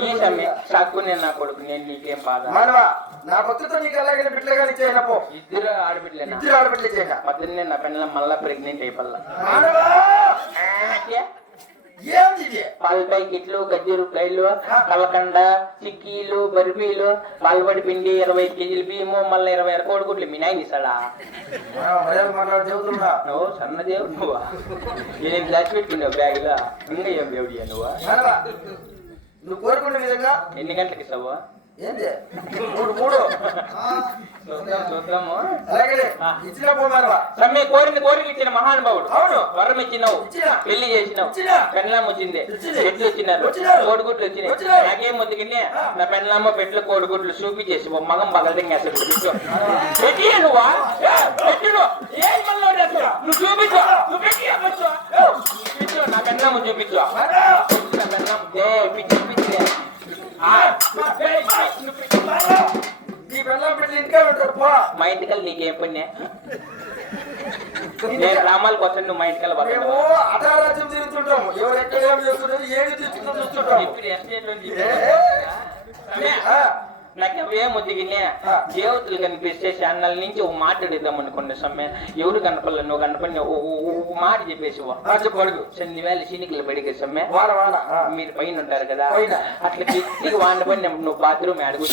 ఈ సమయం సాక్కునే నా కొడుకు నేను నీకేం బాధ? మానవా నా భక్తితో నీకు ఎలాగైనా బిడ్డలుగా ఇచ్చేయన పో. ఇద్దరు ఆడబిడ్డలేనా ఇద్దరు ఆడబిడ్డలు ఇచ్చేయన పొద్దున్నే నా పిల్లల మళ్ళా ప్రెగ్నెంట్ అయిపోల్లా మానవా ఫ్రైలు కలకండ చిక్కీలు బర్ఫీలు పాల్పడి పిండి ఇరవై కేజీలు బియ్యము మళ్ళీ ఇరవై ఆరు కోడిగుడ్లు మీ నాయన ఇస్తాడా మర్యాద మాట్లాడు చెబుతున్నా నువ్వు సన్నదేవు నువ్వా? నేను దాచిపెట్టుకున్నావు బ్యాగ్లో? ఇంకా ఏం దేవుడియా నువ్వు? నువ్వు కోరుకున్న విధంగా ఎన్ని గంటలకి ఇస్తావు? ఏంది? మూడు మూడు. చూద్దాం చూద్దాము అలాగే ఇచ్చిన పో మానవా సమ్మె కోరిన కోరిక ఇచ్చిన మహానుభావుడు. అవును. వరం ఇచ్చినావు. ఇచ్చినా. పెళ్ళి చేసినావు. పెళ్ళాం వచ్చింది. పెట్లు వచ్చినారు. కోడిగుడ్లు వచ్చినాయి. నాకేం ముద్దుకినే నా పెళ్ళామ పెట్లు కోడిగుడ్లు చూపించేసి ఓ మగం పగలదింగ్ అసలు పెట్టి నువ్వా. ఏం మళ్ళీ చూపించు. నువ్వు పెట్టి చూపించు. నా పెళ్ళామ చూపించు. మా ఇంటికల్ నీకేం పని నేను గ్రామాలకు వచ్చాను నువ్వు మా ఇంటికల్ మేము అటారాజ్యం తిరుగుతుంటాము. ఎవరు ఎక్కడ ఏం చేస్తుంటారు ఏమి చూస్తుంటాము ఇప్పుడు ఎస్టేట్ వద్దిగినే ఆ. దేవతలు కనిపిస్తే ఛానల్ నుంచి ఒక మాట అడుగుదాం అనుకున్న సమయం ఎవరు కనపడలే నువ్వు కనపడిన ఓ మాట చెప్పేసి అడుగు. శని వేళ చినికలు బడిగే సమ్మె. మీరు పైన ఉంటారు కదా. అట్లా కిటికీ వాడిన పని నువ్వు బాత్రూమ్ అడుగు.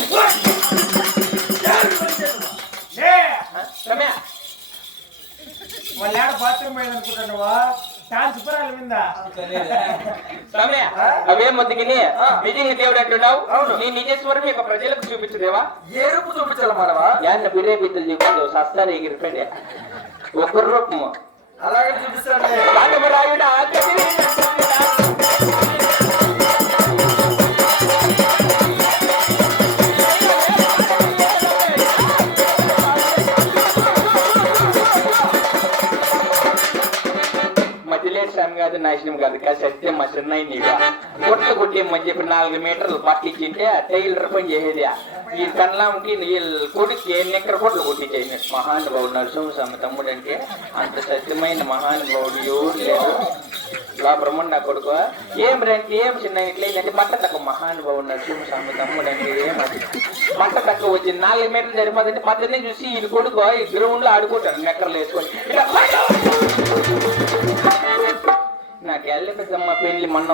వాళ్ళు బాత్రూమ్ పోయింది అవేం వద్దిగిని నిజంగా దేవుడు అంటున్నావు. నీ నిజస్వరం యొక్క ప్రజలకు చూపించుదేవా ఎరుపు చూపించాలి మానవా? యాన్న బిరే బిడ్డలు చెప్పింది సస్తాలు ఎగిరిపోయాడే ఒక రూపము. అలాగే చూపిస్తాను కాదు నాశనం కాదు. కాదు సత్యం మా చిన్నయ్య నీగా కొట్ల కొట్టి మధ్య నాలుగు మీటర్లు పట్టించింటే టైలర్ పని చేసేది. ఈ కళ్ళంకి వీళ్ళ కొడుకు ఎన్నెక్కర కొట్లు కొట్టించేది. మహానుభావుడు నరసింహస్వామి తమ్ముడు అంటే అంత సత్యమైన మహానుభావుడు ఎవరు లేరు లోపరమని నా కొడుకు. ఏం రండి ఏం చిన్న ఇట్లయిందంటే బట్ట తక్కువ మహానుభావుడు నరసింహస్వామి తమ్ముడు అంటే ఏమది మట్ట తక్కువ వచ్చింది నాలుగు మీటర్లు సరిపోతుంటే మధ్యనే చూసి ఈ కొడుకు ఈ గ్రౌండ్లో ఆడుకుంటాడు. నెక్కర్లు వేసుకొని. ఇట్లా నాకు వెళ్ళి పెద్దమ్మ పెళ్ళి మొన్న